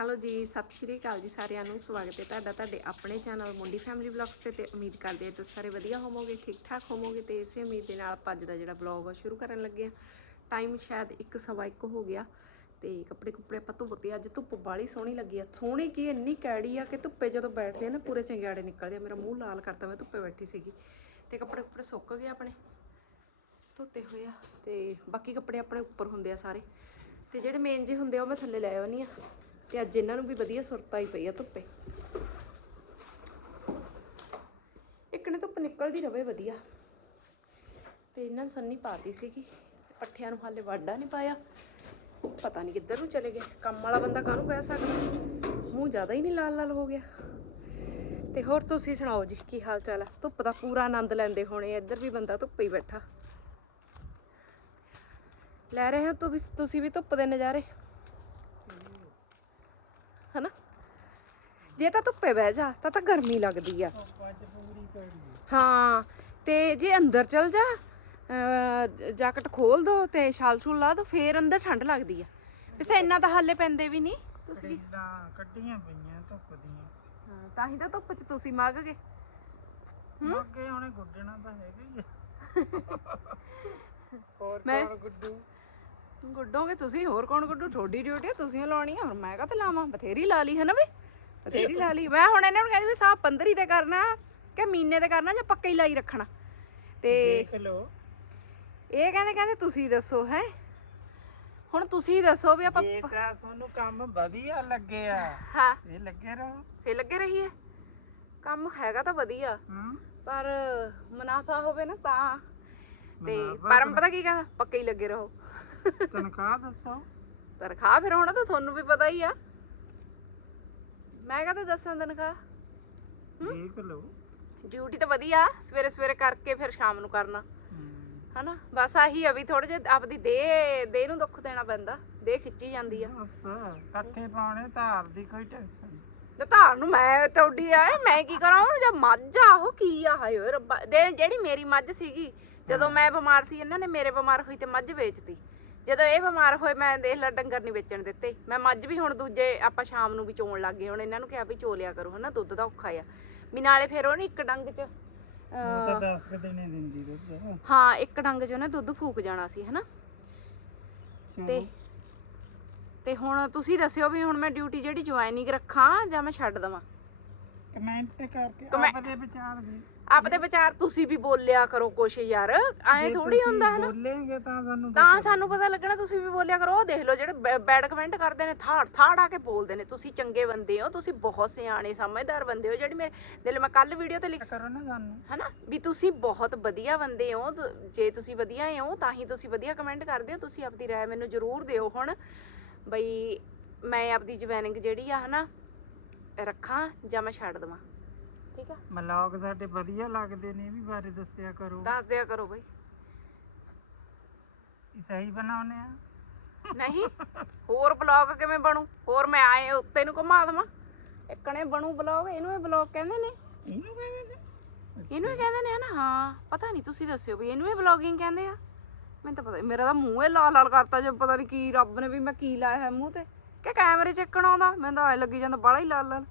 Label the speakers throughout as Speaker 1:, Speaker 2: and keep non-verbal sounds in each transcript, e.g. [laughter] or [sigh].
Speaker 1: Hello ਜੀ, ਸਤਿ ਸ਼੍ਰੀ ਅਕਾਲ ਜੀ ਸਾਰਿਆਂ ਨੂੰ। ਸਵਾਗਤ ਹੈ ਤੁਹਾਡਾ ਤੁਹਾਡੇ ਆਪਣੇ ਚੈਨਲ ਮੁੰਡੀ ਫੈਮਿਲੀ ਵਲੌਗਸ ਤੇ ਤੇ ਉਮੀਦ ਕਰਦੇ ਹਾਂ ਤੁਸੀਂ ਸਾਰੇ ਵਧੀਆ ਹੋਵੋਗੇ ਠੀਕ ਠਾਕ ਹੋਵੋਗੇ ਤੇ ਇਸੇ ਉਮੀਦ ਦੇ ਨਾਲ ਆਪਾਂ ਅੱਜ ਦਾ ਜਿਹੜਾ ਵਲੌਗ ਆ ਸ਼ੁਰੂ ਕਰਨ ਲੱਗੇ ਆ ਟਾਈਮ ਸ਼ਾਇਦ 1:15 ਹੋ ਗਿਆ ਤੇ ਕੱਪੜੇ ਕੁੱਪੜੇ ਆਪਾਂ ਧੁੱਪਤੇ ਅੱਜ ਧੁੱਪ ਬਾਲੀ ਸੋਹਣੀ ਲੱਗੀ ਆ। ਸੋਹਣੀ ਕੀ, ਇੰਨੀ ਕੈੜੀ ਆ ਕਿ ਧੁੱਪੇ ਜਦੋਂ ਬੈਠਦੇ ਆ ਨਾ, ਪੂਰੇ ਚੰਗਿਆੜੇ ਨਿਕਲਦੇ ਆ। ਮੇਰਾ ਮੂੰਹ ਲਾਲ ਕਰਤਾ ਮੈਂ ਧੁੱਪੇ ਬੈਠੀ ਸੀਗੀ ਤੇ ਕੱਪੜੇ ਕੁੱਪੜੇ ਸੁੱਕ ਗਏ ਆਪਣੇ, ਧੋਤੇ ਹੋਏ ਆ ਤੇ ਬਾਕੀ ਕੱਪੜੇ ਆਪਣੇ ਉੱਪਰ ਹੁੰਦੇ ਆ ਸਾਰੇ। ਤੇ ਜਿਹੜੇ ਮੇਨ ਜੇ ਹੁੰਦੇ ਆ ਉਹ ਮੈਂ ਥੱਲੇ ਲੈ ਆਉਣੀ ਆ ਤੇ ਅੱਜ ਇਹਨਾਂ ਨੂੰ ਵੀ ਵਧੀਆ ਸੁਰਤ ਆਈ ਪਈ ਆ ਧੁੱਪੇ। ਇੱਕ ਨੇ ਧੁੱਪ ਨਿਕਲਦੀ ਰਵੇ ਵਧੀਆ। ਤੇ ਇਹਨਾਂ ਨੂੰ ਸੰਨੀ ਪਾਤੀ ਸੀਗੀ ਪੱਠਿਆਂ ਨੂੰ ਹਾਲੇ ਵਾਢਾ ਨਹੀਂ ਪਾਇਆ। ਪਤਾ ਨਹੀਂ ਕਿੱਧਰ ਨੂੰ ਚਲੇ ਗਏ। ਕੰਮ ਵਾਲਾ ਬੰਦਾ ਕਾਹਨੂੰ ਪੈ ਸਕਦਾ? ਮੂੰਹ ਜ਼ਿਆਦਾ ਹੀ ਨਹੀਂ ਲਾਲ ਲਾਲ ਹੋ ਗਿਆ। ਤੇ ਹੋਰ ਤੁਸੀਂ ਸੁਣਾਓ ਜੀ, ਕੀ ਹਾਲ ਚਾਲ ਆ? ਧੁੱਪ ਦਾ ਪੂਰਾ ਆਨੰਦ ਲੈਂਦੇ ਹੋਣੇ ਇੱਧਰ ਵੀ ਬੰਦਾ ਧੁੱਪੇ ਹੀ ਬੈਠਾ। ਲੈ ਰਹੇ ਹੋ ਤੂੰ ਤੁਸੀਂ ਵੀ ਧੁੱਪ ਦੇ ਨਜ਼ਾਰੇ ਹਨਾ ਜੇ ਤਾਂ ਧੁੱਪੇ ਬਹਿ ਜਾ ਤਾਂ ਤਾਂ ਗਰਮੀ ਲੱਗਦੀ ਆ। ਹਾਂ ਤੇ ਜੇ ਅੰਦਰ ਚਲ ਜਾ ਜੈਕਟ ਖੋਲ ਦੋ ਤੇ ਛਾਲ ਛੂਲ ਲਾ ਦੋ ਫੇਰ ਅੰਦਰ ਠੰਡ ਲੱਗਦੀ ਆ। ਵੈਸੇ ਇੰਨਾ ਤਾਂ ਹਾਲੇ ਪੈਂਦੇ ਵੀ ਨਹੀਂ। ਤੁਸੀਂ?
Speaker 2: ਪਈਆਂ ਧੁੱਪ ਦੀਆਂ।
Speaker 1: ਹਾਂ ਤਾਂ ਹੀ ਤਾਂ ਧੁੱਪ 'ਚ ਤੁਸੀਂ ਮੱਗ ਗਏ।
Speaker 2: ਅੱਗੇ ਹੁਣੇ ਗੁੱਡਣਾ ਤਾਂ ਹੈਗਾ ਹੀ। ਹੋਰ ਕੌਣ ਗੁੱਡੂ?
Speaker 1: ਗੁੱਡੋਗੇ ਤੁਸੀਂ ਹੋਰ ਕੌਣ ਗੁੱਡੂ? ਥੋੜੀ ਡਿਊਟੀ ਤੁਸੀਂ ਲਾਉਣੀ ਆ ਹੋਰ ਮੈਂ ਕਾ ਤੇ ਲਾਵਾਂ? ਬਥੇਰੀ ਲਾ ਲਈ ਹੈ ਨਾ ਵੀ ਬਥੇਰੀ ਲਾ ਲਈ ਮੈਂ ਹੁਣ ਇਹਨਾਂ ਨੂੰ ਕਹਿੰਦੀ ਵੀ ਸਾਹ 15 ਤੇ ਕਰਨਾ ਕਿ ਮਹੀਨੇ ਤੇ ਕਰਨਾ ਜਾਂ ਪੱਕਾ ਹੀ ਲਾਈ ਰੱਖਣਾ। ਤੇ
Speaker 2: ਦੇਖ ਲਓ।
Speaker 1: ਇਹ ਕਹਿੰਦੇ ਕਹਿੰਦੇ ਤੁਸੀਂ ਦੱਸੋ ਹੈ? ਹੁਣ ਤੁਸੀਂ ਦੱਸੋ ਵੀ ਆਪਾਂ
Speaker 2: ਜੇ ਤਾਂ ਤੁਹਾਨੂੰ ਕੰਮ ਵਧੀਆ ਲੱਗਿਆ
Speaker 1: ਹਾਂ।
Speaker 2: ਇਹ ਲੱਗੇ ਰਹੋ।
Speaker 1: ਫੇ ਲੱਗੇ ਰਹੀਏ। ਕੰਮ ਹੈਗਾ ਤਾਂ ਵਧੀਆ
Speaker 2: ਹੂੰ।
Speaker 1: ਪਰ ਮੁਨਾਫਾ ਹੋਵੇ ਨਾ ਤਾਂ। ਤੇ ਪਰਮ ਪਤਾ ਕੀ ਕਹਿੰਦਾ? ਪੱਕੇ ਹੀ ਲੱਗੇ ਰਹੋ।
Speaker 2: ਤਨਖਾਹ ਦੱਸੋ।
Speaker 1: ਤਨਖਾਹ ਫਿਰ ਹੋਣਾ ਤਾਂ ਤੁਹਾਨੂੰ ਵੀ ਪਤਾ ਹੀ ਆ। ਮੈਂ ਕਹਤਾ ਦੱਸਾਂ ਤਨਖਾਹ?
Speaker 2: ਦੇਖ ਲਓ।
Speaker 1: ਡਿਊਟੀ ਤਾਂ ਵਧੀਆ ਸਵੇਰੇ ਸਵੇਰੇ ਕਰਕੇ ਫਿਰ ਸ਼ਾਮ ਨੂੰ ਕਰਨਾ। ਹਨਾ? ਬਸ ਆਹੀ ਆ ਵੀ ਥੋੜੇ ਜਿਹਾ ਆਪਦੀ ਦੇਹ ਦੇਹ ਨੂੰ ਦੁੱਖ ਦੇਣਾ ਪੈਂਦਾ ਦੇਹ ਖਿੱਚੀ ਜਾਂਦੀ ਆ।
Speaker 2: ਬਸ ਇਕੱਠੇ ਪਾਉਣੇ ਧਾਰ ਦੀ ਕੋਈ ਟੈਨਸ਼ਨ
Speaker 1: ਤੇ ਧਾਰ ਨੂੰ ਮੈਂ ਤੁਹਾਡੀ ਆ ਮੈਂ ਕੀ ਕਰਾਂ ਉਹ ਜਾਂ ਮੱਝ ਆ ਉਹ ਕੀ ਆ ਹਾਏ ਰੱਬਾ। ਦੇ ਜਿਹੜੀ ਮੇਰੀ ਮੱਝ ਸੀਗੀ ਜਦੋਂ ਮੈਂ ਬਿਮਾਰ ਸੀ ਇਹਨਾਂ ਨੇ ਮੇਰੇ ਬਿਮਾਰ ਹੋਈ ਤੇ ਮੱਝ ਵੇਚਤੀ। ਜਦੋਂ ਇਹ ਬਿਮਾਰ ਹੋਏ ਮੈਂ ਦੇਖ ਲਾ ਡੰਗਰ ਨਹੀਂ ਵੇਚਣ ਦਿੱਤੇ। ਮੈਂ ਮੱਝ ਵੀ ਹੁਣ ਦੂਜੇ ਆਪਾਂ ਸ਼ਾਮ ਨੂੰ ਵੀ ਚੋਣ ਲੱਗ ਗਏ ਹੁਣ ਇਹਨਾਂ ਨੂੰ ਕਿਹਾ ਵੀ ਚੋ ਲਿਆ ਕਰੋ ਹਨਾ ਦੁੱਧ ਦਾ ਔਖਾ ਆ। ਵੀ ਨਾਲੇ ਫਿਰ ਉਹਨੇ ਇੱਕ ਡੰਗ 'ਚ
Speaker 2: ਉਹ
Speaker 1: ਅਹ,
Speaker 2: ਤਾਂ 10 ਕੁ ਦਿਨੇ ਦਿੰਦੀ ਦੁੱਧ।
Speaker 1: ਹਾਂ ਇੱਕ ਡੰਗ 'ਚ ਉਹਨੇ ਦੁੱਧ ਫੂਕ ਜਾਣਾ ਸੀ ਹਨਾ। ਤੇ ਤੇ ਹੁਣ ਤੁਸੀਂ ਦੱਸਿਓ ਵੀ ਹੁਣ ਮੈਂ ਡਿਊਟੀ ਜਿਹੜੀ ਜੁਆਇਨਿੰਗ ਰੱਖਾਂ ਜਾਂ ਮੈਂ ਛੱਡ ਦਵਾਂ?
Speaker 2: ਕਮੈਂਟ ਕਰਕੇ ਆਪਦੇ ਵਿਚਾਰ ਦੇ।
Speaker 1: ਆਪਦੇ ਵਿਚਾਰ ਤੁਸੀਂ ਵੀ ਬੋਲਿਆ ਕਰੋ ਕੁਛ ਯਾਰ ਐ ਥੋੜੀ ਹੁੰਦਾ ਹਨਾ।
Speaker 2: ਬੋਲੇਂਗੇ ਤਾਂ ਸਾਨੂੰ
Speaker 1: ਤਾਂ ਸਾਨੂੰ ਪਤਾ ਲੱਗਣਾ ਤੁਸੀਂ ਵੀ ਬੋਲਿਆ ਕਰੋ। ਉਹ ਦੇਖ ਲਓ ਜਿਹੜੇ ਬੈਡ ਕਮੈਂਟ ਕਰਦੇ ਨੇ ਥਾੜ ਥਾੜ ਆ ਕੇ ਬੋਲਦੇ ਨੇ। ਤੁਸੀਂ ਚੰਗੇ ਬੰਦੇ ਹੋ ਤੁਸੀਂ ਬਹੁਤ ਸਿਆਣੇ ਸਮਝਦਾਰ ਬੰਦੇ ਹੋ। ਜਿਹੜੀ ਮੇਰੇ ਦਿਲ ਮੈਂ ਕੱਲ ਵੀਡੀਓ ਤੇ ਲਿਖ
Speaker 2: ਕਰੋ ਨਾ ਸਾਨੂੰ।
Speaker 1: ਹਨਾ? ਵੀ ਤੁਸੀਂ ਬਹੁਤ ਵਧੀਆ ਬੰਦੇ ਹੋ। ਜੇ ਤੁਸੀਂ ਵਧੀਆ ਹੋ ਤਾਂ ਹੀ ਤੁਸੀਂ ਵਧੀਆ ਕਮੈਂਟ ਕਰਦੇ ਹੋ। ਤੁਸੀਂ ਆਪਦੀ ਰਾਏ ਮੈਨੂੰ ਜ਼ਰੂਰ ਦਿਓ ਹੁਣ। ਬਈ ਮੈਂ ਆਪਦੀ ਜਵੈਨਿੰਗ ਜਿਹੜੀ ਆ ਹਨਾ ਰੱਖਾਂ ਜਾਂ ਮੈਂ ਛੱਡ ਦਵਾਂ। ਠੀਕ ਆ?
Speaker 2: ਮਲੌਗ ਸਾਡੇ ਵਧੀਆ ਲੱਗਦੇ ਨੇ ਇਹ ਵੀ ਬਾਰੇ ਦੱਸਿਆ ਕਰੋ।
Speaker 1: ਦੱਸ ਦਿਆ ਕਰੋ ਬਈ।
Speaker 2: ਇਹ ਸਹੀ ਬਣਾਉਨੇ ਆ?
Speaker 1: ਨਹੀਂ ਹੋਰ ਬਲੌਗ ਕਿਵੇਂ ਬਣੂ? ਹੋਰ ਮੈਂ ਆਏ ਉੱਤੇ ਨੂੰ ਘੁਮਾ ਦੇਵਾਂ। ਇੱਕਣੇ ਬਣੂ ਬਲੌਗ ਇਹਨੂੰ ਇਹ ਬਲੌਗ ਕਹਿੰਦੇ ਨੇ।
Speaker 2: ਇਹਨੂੰ ਕਹਿੰਦੇ ਨੇ?
Speaker 1: ਇਹਨੂੰ ਹੀ ਕਹਿੰਦੇ ਨੇ ਹਨਾ? ਹਾਂ ਪਤਾ ਨਹੀਂ ਤੁਸੀਂ ਦੱਸਿਓ ਵੀ ਇਹਨੂੰ ਹੀ ਬਲੌਗਿੰਗ ਕਹਿੰਦੇ ਆ? ਮੈਨੂੰ ਤਾਂ ਪਤਾ ਮੇਰਾ ਤਾਂ ਮੂੰਹ ਹੀ ਲਾਲ ਲਾਲ ਕਰਤਾ ਜੇ ਪਤਾ ਨਹੀਂ ਕੀ ਰੱਬ ਨੇ ਵੀ ਮੈਂ ਕੀ ਲਾਇਆ ਹੈ ਮੂੰਹ ਤੇ। ਕਿ ਕੈਮਰੇ ਚੱਕਣ ਆਉਂਦਾ? ਮੈਨੂੰ ਤਾਂ ਐ ਲੱਗੀ ਜਾਂਦਾ ਬੜਾ ਹੀ ਲਾਲ ਲਾਲ।